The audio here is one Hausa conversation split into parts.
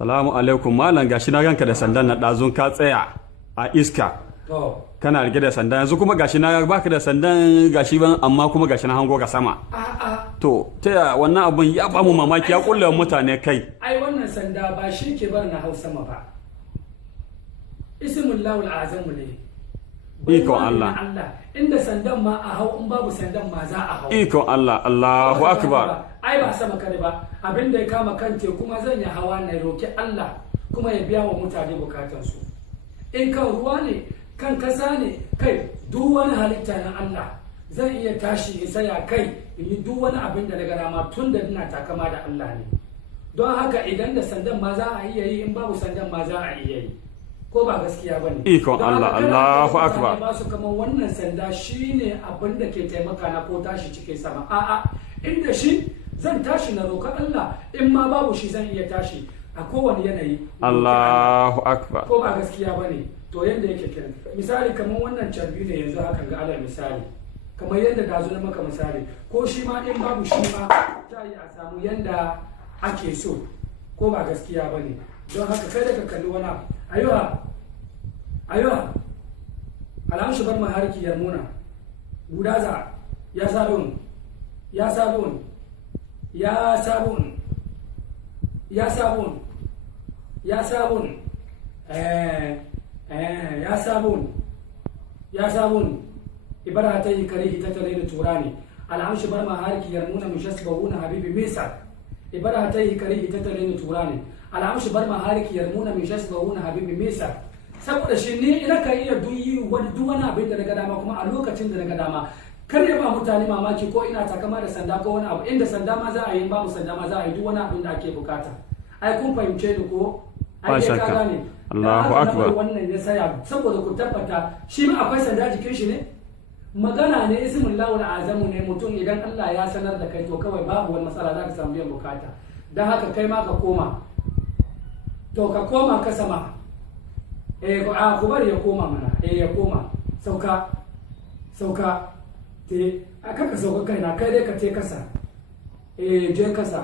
Salamu alaikum malam, gashi na ganka da sandan na ɗazun ka tsaya a iska. Kana rike da sandan yanzu kuma gashi na baka da sandan gashi ban amma kuma gashi na hango ga sama. To ta wannan abun ya ba mu mamaki ya kulle mutane kai. Ai wannan sanda ba shi ke bar na hau sama ba. Ismullahul azamu ne. Ikon Allah. Inda sandan ma a hau in babu sandan ma za a hau. Ikon Allah, Allahu akbar. Ai ba sama kare ba, abin da ya kama kan kuma zan yi hawa na roki Allah kuma ya biya wa mutane bukatansu. In kan ruwa ne, kan kasa ne, kai duk wani halitta na Allah zan iya tashi in saya kai in yi duk wani abin da daga rama tun da ina takama da Allah ne. Don haka idan da sandan ma za a iya yi in babu sandan ma za a iya yi. Ko ba gaskiya ba ne. Ikon Allah, Allahu akbar. Ba su kamar wannan sanda shine abin da ke taimaka na ko tashi cikin sama. A'a, inda shi zan tashi na roƙa Allah in ma babu shi zan iya tashi a kowane yanayi. Allahu akbar. Ko ba gaskiya ba ne. To yanda yake kiran. Misali kamar wannan carbi ne yanzu hakan ga alal misali. Kamar yadda da zo na maka misali. Ko shi ma in babu shi ma ta yi a samu yanda ake so. Ko ba gaskiya ba ne. Don haka kai da ka kalli wani ayuwa alhamshi bar maharki ya nuna gudaza ya sabon ya sabon ya sabon ya sabon ya sabon ya sabon ya sabon ibara ta yi kare ta tare da turani alhamshi bar maharki ya nuna mishasbahuna habibi misa ibara ta yi kare ta tare da turani alhamshi bar mahariki yarmuna min shasbahuna habibi misa saboda shi ne ina kan iya duk wani abin da daga dama kuma a lokacin da daga dama kar ya ba mutane mamaki ko ina takama da sanda ko wani abu inda sanda ma za a yi babu sanda ma za a yi duk wani abin da ake bukata ai kun fahimce ni ko ai ka gane Allahu akbar wannan ya saya saboda ku tabbata shi ma akwai sanda jikin shi ne magana ne ismullahu azamu ne mutum idan Allah ya sanar da kai to kawai babu wani matsala za ka samu biyan bukata dan haka kai ma ka koma to ka koma ka sama ku bari ya koma mana ya koma sauka te aka ka sauka kaina kai dai ka je kasa je kasa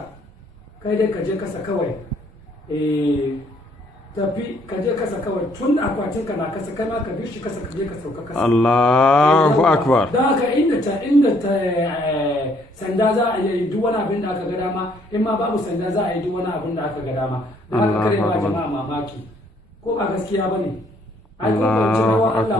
kai dai ka je kasa kawai tafi ka je kasa kawai tun akwatin ka na kasa kai ma ka bi shi kasa ka je ka sauka kasa Allahu akbar da haka inda sanda za a yi duk wani abin da aka ga dama in ma babu sanda za a yi duk wani abin da aka ga dama da haka kare ba jama'a mamaki ko ba gaskiya bane ai ko ba Allah